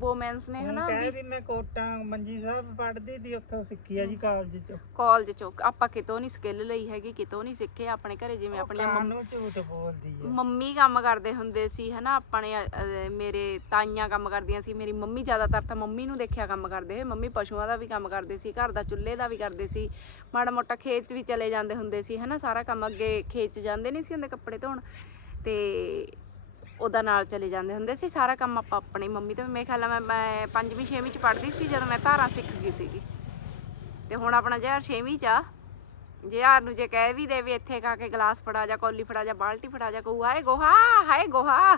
Speaker 1: ਵੂਮੈਨਸ ਨੇ ਹਨਾ
Speaker 2: ਕਹਿ ਵੀ ਮੈਂ ਕੋਟਾਂ ਮੰਜੀ ਸਾਹਿਬ ਪੜ੍ਹਦੀ ਦੀ ਉੱਥੋਂ ਸਿੱਖੀ ਆ ਜੀ ਕਾਲਜ ਚ।
Speaker 1: ਕਾਲਜ ਚੋਂ। ਆਪਾਂ ਕਿਤੋਂ ਨਹੀਂ ਸਕਿੱਲ ਲਈ ਹੈਗੀ ਕਿਤੋਂ ਨਹੀਂ ਸਿੱਖੇ ਆਪਣੇ ਘਰੇ ਜਿਵੇਂ ਆਪਣੀਆਂ ਮੰਮ-
Speaker 2: ਝੂਠ ਬੋਲਦੀ ਹੈ
Speaker 1: ਮੰਮੀ ਕੰਮ ਕਰਦੇ ਹੁੰਦੇ ਸੀ ਹਨਾ ਆਪਣੇ ਮੇਰੇ ਤਾਈਆਂ ਕੰਮ ਕਰਦੀਆਂ ਸੀ ਮੇਰੀ ਮੰਮੀ ਜ਼ਿਆਦਾਤਰ ਤਾਂ ਮੰਮੀ ਨੂੰ ਦੇਖਿਆ ਕੰਮ ਕਰਦੇ ਹੋਏ ਮੰਮੀ ਪਸ਼ੂਆਂ ਦਾ ਵੀ ਕੰਮ ਕਰਦੇ ਸੀ ਘਰ ਦਾ ਚੁੱਲ੍ਹੇ ਦਾ ਵੀ ਕਰਦੇ ਸੀ ਮਾੜਾ ਮੋਟਾ ਖੇਤ ਵੀ ਚਲੇ ਜਾਂਦੇ ਹੁੰਦੇ ਸੀ ਹਨਾ ਸਾਰਾ ਕੰਮ ਅੱਗੇ ਖੇਤ 'ਚ ਜਾਂਦੇ ਨਹੀਂ ਸੀ ਹੁੰਦੇ ਕੱਪੜੇ ਧੋਣ। ਤੇ ਉਹਦਾ ਨਾਲ ਚਲੇ ਜਾਂਦੇ ਹੁੰਦੇ ਸੀ। ਸਾਰਾ ਕੰਮ ਆਪਾਂ ਆਪਣੀ ਮੰਮੀ ਤੋਂ, ਮੇਰੇ ਖਿਆਲ ਨਾਲ ਮੈਂ ਮੈਂ ਪੰਜਵੀਂ, ਛੇਵੀਂ 'ਚ ਪੜ੍ਹਦੀ ਸੀ ਜਦੋਂ ਮੈਂ ਧਾਰਾਂ ਸਿੱਖ ਗਈ ਸੀਗੀ। ਤੇ ਹੁਣ ਆਪਣਾ ਜਿਹੜਾ ਛੇਵੀਂ 'ਚ ਆ। ਜੇ ਯਾਰ ਨੂੰ ਜੇ ਕਹਿ ਵੀ ਦੇ ਵੀ ਇੱਥੇ ਕਾ ਕੇ ਗਲਾਸ ਫੜਾ ਜਾ, ਕੌਲੀ ਫੜਾ ਜਾ, ਬਾਲਟੀ ਫੜਾ ਜਾ, ਕਹੂ, ਹਾਏ ਗੋਹਾ ਹਾਏ ਗੋਹਾ।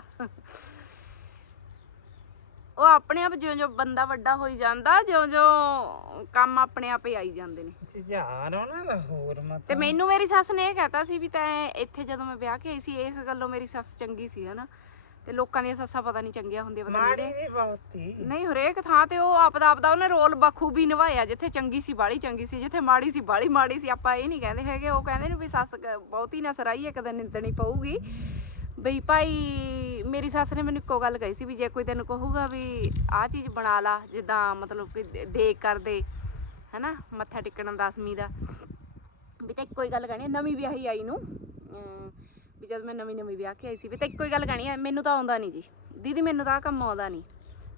Speaker 1: ਉਹ ਆਪਣੇ ਆਪ ਜਿਉਂ ਜਿਉਂ ਬੰਦਾ ਵੱਡਾ ਹੋਈ ਜਾਂਦਾ ਜਿਉਂ ਜਿਉਂ ਕੰਮ ਆਪਣੇ ਆਪ ਹੀ ਆਈ ਜਾਂਦੇ ਨੇ।
Speaker 2: ਯਾਰ ਉਹਨਾਂ ਦਾ ਹੋਰ ਮਤ
Speaker 1: ਤੇ ਮੈਨੂੰ ਮੇਰੀ ਸੱਸ ਨੇ ਇਹ ਕਹਿਤਾ ਸੀ ਵੀ ਤੈਂ ਇੱਥੇ ਜਦੋਂ ਮੈਂ ਵਿਆਹ ਕੇ ਆਈ ਸੀ ਇਸ ਗੱਲੋਂ ਮੇਰੀ ਸੱਸ ਚੰਗੀ ਸੀ ਹਨਾ। ਤੇ ਲੋਕਾਂ ਦੀਆਂ ਸੱਸਾਂ ਪਤਾ ਨਹੀਂ ਚੰਗੀਆਂ ਹੁੰਦੀਆਂ ਪਤਾ ਨਹੀਂ
Speaker 2: ਮਾੜੀ ਵੀ ਬਹੁਤ ਸੀ
Speaker 1: ਨਹੀਂ ਹਰੇਕ ਥਾਂ ਤੇ ਉਹ ਆਪਦਾ ਆਪਦਾ ਉਹਨੇ ਰੋਲ ਬਖੂਬੀ ਨਿਭਾਇਆ ਜਿੱਥੇ ਚੰਗੀ ਸੀ ਬਾਲੀ ਚੰਗੀ ਸੀ ਜਿੱਥੇ ਮਾੜੀ ਸੀ ਬਾਲੀ ਮਾੜੀ ਸੀ। ਆਪਾਂ ਇਹ ਨਹੀਂ ਕਹਿੰਦੇ ਹੈਗੇ ਉਹ ਕਹਿੰਦੇ ਨੇ ਵੀ ਸੱਸ ਕ- ਬਹੁਤੀ ਨਾ ਸਰਾਈ ਇੱਕ ਦਿਨ ਨਿੰਦਣੀ ਪਊਗੀ। ਬਈ ਭਾਈ, ਮੇਰੀ ਸੱਸ ਨੇ ਮੈਨੂੰ ਇੱਕੋ ਗੱਲ ਕਹੀ ਸੀ ਵੀ ਜੇ ਕੋਈ ਤੈਨੂੰ ਕਹੂਗਾ ਵੀ ਆਹ ਚੀਜ਼ ਬਣਾ ਲਾ, ਜਿੱਦਾਂ ਮਤਲਬ ਕਿ ਦੇ- ਦੇਗ ਕਰਦੇ ਹੈਨਾ, ਮੱਥਾ ਟੇਕਣ ਦਸਵੀਂ ਦਾ। ਵੀ ਤਾਂ ਇੱਕੋ ਹੀ ਗੱਲ ਕਹਿਣੀ ਨਵੀਂ ਵਿਆਹੀ ਆਈ ਨੂੰ। ਵੀ ਜਦ ਮੈਂ ਨਵੀਂ ਨਵੀਂ ਵਿਆਹ ਕੇ ਆਈ ਸੀ, ਵੀ ਤਾਂ ਇੱਕੋ ਹੀ ਗੱਲ ਕਹਿਣੀ ਆ, ਮੈਨੂੰ ਤਾਂ ਆਉਂਦਾ ਨਹੀਂ ਜੀ। ਦੀਦੀ, ਮੈਨੂੰ ਤਾਂ ਆਹ ਕੰਮ ਆਉਂਦਾ ਨਹੀਂ।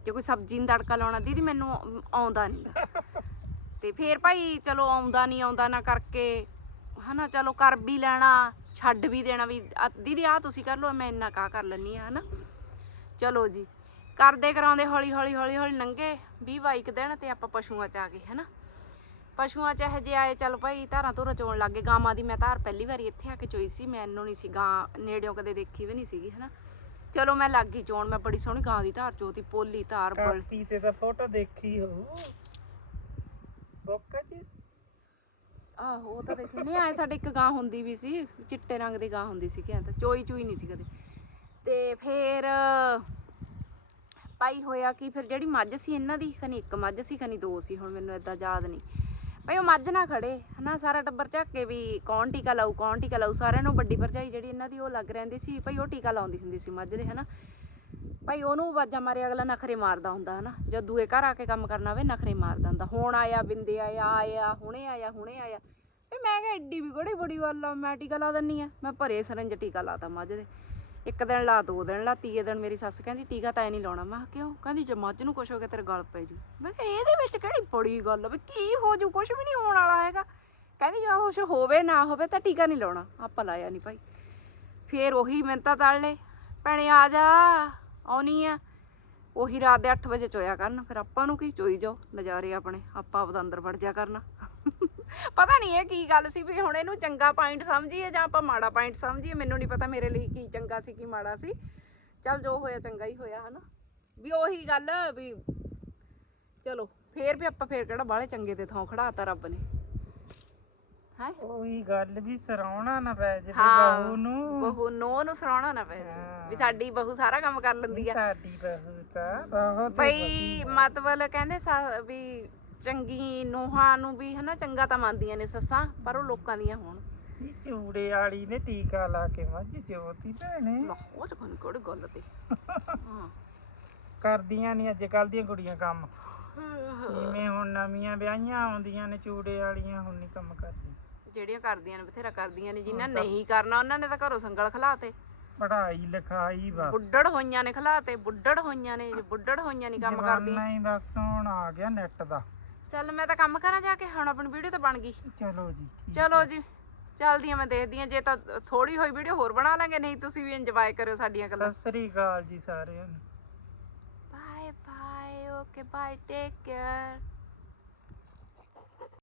Speaker 1: ਜੇ ਕੋਈ ਸਬਜ਼ੀ ਨੂੰ ਤੜਕਾ ਲਾਉਣਾ, ਦੀਦੀ, ਮੈਨੂੰ ਆਉਂਦਾ ਨਹੀਂ। ਤੇ ਫੇਰ ਭਾਈ, ਚਲੋ ਆਉਂਦਾ ਨਹੀਂ, ਆਉਂਦਾ ਨਾ ਕਰਕੇ, ਹਨਾ, ਚਲੋ ਕਰ ਵੀ ਲੈਣਾ। ਛੱਡ ਵੀ ਦੇਣਾ ਵੀ, ਆ- ਦੀਦੀ ਆ ਤੁਸੀਂ ਕਰ ਲਓ, ਮੈਂ ਇੰਨਾ ਕਾ ਕਰ ਲੈਣੀ ਆ ਹਨਾ? ਚਲੋ ਜੀ, ਕਰਦੇ ਕਰਾਉਂਦੇ ਹੌਲੀ ਹੌਲੀ ਹੌਲੀ ਹੌਲੀ, ਨੰਗੇ 20 22 ਦਿਨ ਤੇ ਆਪਾਂ ਪਸ਼ੂਆਂ ਚ ਆ ਗਏ, ਹਨਾ? ਪਸ਼ੂਆਂ ਚ ਇਹ ਜੇ ਆਏ, ਚੱਲ ਭਾਈ, ਧਾਰਾਂ ਧੁਰਾਂ ਚੋਣ ਲੱਗ ਗਏ, ਗਾਵਾਂ ਦੀ ਮੈਂ ਧਾਰ ਪਹਿਲੀ ਵਾਰੀ ਇੱਥੇ ਆ ਕੇ ਚੋਈ ਸੀ, ਮੈਨੂੰ ਨਹੀਂ ਸੀ, ਗਾਂ ਨੇੜਿਓਂ ਕਦੇ ਦੇਖੀ ਵੀ ਨਹੀਂ ਸੀਗੀ, ਹਨਾ? ਚਲੋ, ਮੈਂ ਲੱਗ ਗਈ ਚੋਣ, ਮੈਂ ਬੜੀ ਸੋਹਣੀ ਗਾਂ ਦੀ ਧਾਰ ਚੋਤੀ, ਪੋਲੀ ਧਾਰ, ਬਲ
Speaker 2: ਕਾਪੀ ਤੇ ਤਾਂ ਫੋਟੋ ਦੇਖੀ ਹੋਊ। ਬੋਕਾ ਜੀ।
Speaker 1: ਆਹੋ, ਉਹ ਤਾਂ ਦੇਖੀ, ਨਹੀਂ ਆਏ ਸਾਡੇ ਇੱਕ ਗਾਂ ਹੁੰਦੀ ਵੀ ਸੀ, ਚਿੱਟੇ ਰੰਗ ਦੀ ਗਾਂ ਹੁੰਦੀ ਸੀ ਕਹਿੰਦਾ ਚੋਈ ਚੂਈ ਨਹੀਂ ਸੀ ਕਦੇ। ਤੇ ਫੇਰ ਭਾਈ ਹੋਇਆ ਕਿ, ਫਿਰ ਜਿਹੜੀ ਮੱਝ ਸੀ ਇਹਨਾਂ ਦੀ, ਖਨੀ ਇੱਕ ਮੱਝ ਸੀ, ਖਨੀ ਦੋ ਸੀ, ਹੁਣ ਮੈਨੂੰ ਏਦਾਂ ਯਾਦ ਨਹੀਂ। ਭਾਈ ਉਹ ਮੱਝ ਨਾ ਖੜੇ, ਹਨਾ, ਸਾਰਾ ਟੱਬਰ ਝੱਕ ਕੇ ਵੀ ਕੌਣ ਟੀਕਾ ਲਾਊ, ਕੌਣ ਟੀਕਾ ਲਾਊ, ਸਾਰਿਆਂ ਨੂੰ ਵੱਡੀ ਭਰਜਾਈ ਜਿਹੜੀ ਇਹਨਾਂ ਦੀ, ਉਹ ਲੱਗ ਰਹਿੰਦੀ ਸੀ, ਭਾਈ ਉਹ ਟੀਕਾ ਲਾਉਂਦੀ ਹੁੰਦੀ ਸੀ ਮੱਝ ਦੇ, ਹਨਾ। ਭਾਈ ਉਹਨੂੰ ਆਵਾਜ਼ਾਂ ਮਾਰੇ ਅਗਲਾ ਨਖਰੇ ਮਾਰਦਾ ਹੁੰਦਾ, ਹਨਾ? ਜਦ ਦੂਏ ਘਰ ਆ ਕੇ ਕੰਮ ਕਰਨਾ ਹੋਵੇ ਨਖਰੇ ਮਾਰਦਾ ਹੁੰਦਾ। ਹੁਣ ਆਇਆ, ਬਿੰਦੇ ਆਇਆ ਆਇਆ, ਹੁਣੇ ਆਇਆ ਹੁਣੇ ਆਇਆ। ਵੀ ਮੈਂ ਕਿਹਾ ਐਡੀ ਵੀ ਕਿਹੜੀ ਬੜੀ ਗੱਲ ਆ, ਮੈਂ ਟੀਕਾ ਲਾ ਦਿੰਨੀ ਆ। ਮੈਂ ਭਰੇ ਸਰੰਜ ਟੀਕਾ ਲਾਤਾ ਮੱਝ ਦੇ। ਇੱਕ ਦਿਨ ਲਾ, ਦੋ ਦਿਨ ਲਾ, ਤੀਏ ਦਿਨ ਮੇਰੀ ਸੱਸ ਕਹਿੰਦੀ, ਟੀਕਾ ਤਾਂ ਐ ਨਹੀਂ ਲਾਉਣਾ। ਮੈਂ ਕਿਹਾ, ਕਿਉਂ? ਕਹਿੰਦੀ, ਜੇ ਮੱਝ ਨੂੰ ਕੁਛ ਹੋ ਗਿਆ, ਤੇਰੇ ਗਲ ਪੈ ਜੂ। ਮੈਂ ਕਿਹਾ, ਇਹਦੇ ਵਿੱਚ ਕਿਹੜੀ ਬੜੀ ਗੱਲ ਆ? ਵੀ ਕੀ ਹੋ ਜੂ? ਕੁਛ ਵੀ ਨਹੀਂ ਹੋਣ ਵਾਲਾ ਹੈਗਾ। ਕਹਿੰਦੀ, ਜੇ ਕੁਛ ਹੋਵੇ, ਨਾ ਹੋਵੇ ਤਾਂ ਟੀਕਾ ਨਹੀਂ ਲਾਉਣਾ। ਆਪਾਂ ਲਾਇਆ ਨਹੀਂ ਭਾਈ। ਫੇਰ ਉਹੀ ਮਿੰਤਾ ਤੜ ਲੈ ਭੈਣੇ, ਆ ਜਾ। ਆਉਣੀ ਆ। ਉਹੀ ਰਾਤ ਦੇ 8 ਵਜੇ ਚੋਇਆ ਕਰਨ, ਫਿਰ ਆਪਾਂ ਨੂੰ ਕੀ ਚੋਈ ਜਾਓ ਨਜ਼ਾਰੇ ਆਪਣੇ, ਆਪਾਂ ਆਪਦਾ ਅੰਦਰ ਵੜ ਜਾ ਕਰਨਾ। ਪਤਾ ਨਹੀਂ ਇਹ ਕੀ ਗੱਲ ਸੀ ਵੀ ਹੁਣ ਇਹਨੂੰ ਚੰਗਾ ਪੁਆਇੰਟ ਸਮਝੀਏ ਜਾਂ ਆਪਾਂ ਮਾੜਾ ਪੁਆਇੰਟ ਸਮਝੀਏ, ਮੈਨੂੰ ਨਹੀਂ ਪਤਾ ਮੇਰੇ ਲਈ ਕੀ ਚੰਗਾ ਸੀ, ਕੀ ਮਾੜਾ ਸੀ। ਚੱਲ ਜੋ ਹੋਇਆ ਚੰਗਾ ਹੀ ਹੋਇਆ, ਹਨਾ। ਵੀ ਉਹੀ ਗੱਲ ਵੀ ਚਲੋ, ਫੇਰ ਵੀ ਆਪਾਂ ਫੇਰ ਕਿਹੜਾ ਬਾਹਲੇ ਚੰਗੇ ਤੇ ਥਾਂ ਖੜਾਤਾ ਰੱਬ ਨੇ। ਹੈ
Speaker 2: ਉਹੀ ਗੱਲ ਵੀ ਸਰਾਉਣਾ ਨਾ ਪੈ ਜੇ
Speaker 1: ਹਾਂ
Speaker 2: ਬਹੂ ਨੂੰ।
Speaker 1: ਬਹੂ ਨੋ ਨੂੰ ਸਰਾਉਣਾ ਨਾ ਪੈ ਜਾਵੇ। ਵੀ ਸਾਡੀ ਬਹੂ ਸਾਰਾ ਕੰਮ ਕਰ ਲੈਂਦੀ ਆ।
Speaker 2: ਸਾਡੀ ਬਹੂ ਤਾਂ ਬਹੁਤ
Speaker 1: ਬਈ ਮਤਲਬ ਕਹਿੰਦੇ ਸਾ- ਵੀ ਚੰਗੀ ਨੂੰਹਾਂ ਨੂੰ ਵੀ ਹਨਾ ਚੰਗਾ ਤਾਂ ਮੰਨਦੀਆਂ ਨੇ ਸੱਸਾਂ ਪਰ ਉਹ ਲੋਕਾਂ ਦੀਆਂ ਹੋਣ।
Speaker 2: ਇਹ ਚੂੜੇ ਵਾਲੀ ਨੇ ਟੀਕਾ ਲਾ ਕੇ ਮੱਝ ਜੋਤੀ ਭੈਣੇ।
Speaker 1: ਉਹ ਤਾਂ ਕੋਈ ਕਿਹੜੀ ਗੱਲ ਤੇ। ਹਾਂ।
Speaker 2: ਕਰਦੀਆਂ ਨਹੀਂ ਅੱਜ ਕੱਲ ਦੀਆਂ ਕੁੜੀਆਂ ਕੰਮ। ਜਿਵੇਂ ਹੁਣ ਨਵੀਆਂ ਵਿਆਹੀਆਂ ਆਉਂਦੀਆਂ ਨੇ ਚੂੜੇ ਵਾਲੀਆਂ ਹੁਣ ਨਹੀਂ ਕੰਮ ਕਰਦੀਆਂ।
Speaker 1: ਜਿਹੜੀਆਂ ਕਰਦੀਆਂ ਨੇ ਬਥੇਰਾ ਕਰਦੀਆਂ ਨੇ ਜਿਨ੍ਹਾਂ ਨਹੀਂ ਕਰਨਾ ਉਹਨਾਂ ਨੇ ਤਾਂ ਘਰੋਂ ਸੰਗਲ ਖਲਾਤੇ।
Speaker 2: ਪੜ੍ਹਾਈ ਲਿਖਾਈ ਬਸ।
Speaker 1: ਬੁੱਢੜ ਹੋਈਆਂ ਨੇ ਖਲਾਤੇ ਬੁੱਢੜ ਹੋਈਆਂ ਨੇ ਜੇ ਬੁੱਢੜ ਹੋਈਆਂ ਨਹੀਂ ਕੰਮ ਕਰਦੀਆਂ।
Speaker 2: ਜ਼ਮਾਨਾ ਹੀ ਬਸ ਹੁਣ ਆ ਗਿਆ ਨੈਟ ਦਾ।
Speaker 1: ਚੱਲ ਮੈਂ ਤਾਂ ਕੰਮ ਕਰਾਂ ਜਾ ਕੇ ਹੁਣ ਆਪਣੀ ਵੀਡੀਓ ਤਾਂ ਬਣ ਗਈ।
Speaker 2: ਚਲੋ ਜੀ ਠੀਕ
Speaker 1: ਚਲੋ ਜੀ ਚੱਲਦੀ ਆ ਮੈਂ ਦੇਖਦੀ ਆ ਜੇ ਤਾਂ ਥੋੜੀ ਹੋਈ ਵੀਡੀਓ ਹੋਰ ਬਣਾ ਲਾਂਗੇ ਨਹੀਂ ਤੁਸੀਂ ਵੀ ਇੰਜੋਏ ਕਰਿਓ ਸਾਡੀਆਂ ਗੱਲਾਂ।
Speaker 2: ਸਤਿ ਸ੍ਰੀ ਅਕਾਲ ਜੀ ਸਾਰਿਆਂ ਨੂੰ।
Speaker 1: Bye bye okay bye take care